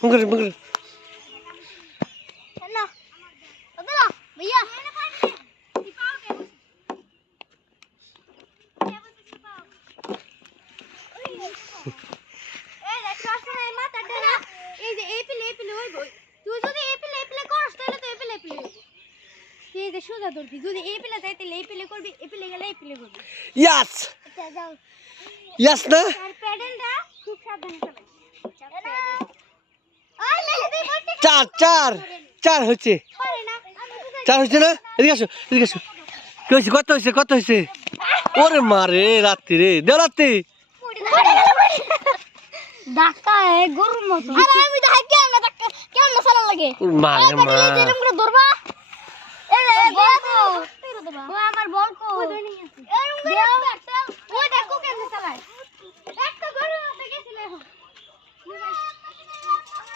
মুঙ্গর মুঙ্গর না ওদলা ভাইয়া এই যে এপিলে হইব তুই যদি এপিলে করস তাহলে তো এপিলে তুই যে সোজা ধরবি যদি এপিলে যাই তাহলে এপিলে করবি এপিলে গেলে এপিলে করবি ইয়াস আচ্ছা যাও ইয়াস না আর প্যাডেলটা খুব সাবধানে চালাবি ওই মেহেদি বলতে চার চার চার হচ্ছে পারে না চার হচ্ছে না এদিকে আসো এদিকে আসো কি হয়েছে কত হয়েছে ওরে মারে রাত্রি রে দেও রাত্রি ধাক্কা গরুর মতো আরে আমি ধাক্কা কেমন ধাক্কা কেমন সারা লাগে মারে মা এরকম করে ধরবা এই রে বলকো ও আমার বলকো এরকম করে ওই দেখো কেমন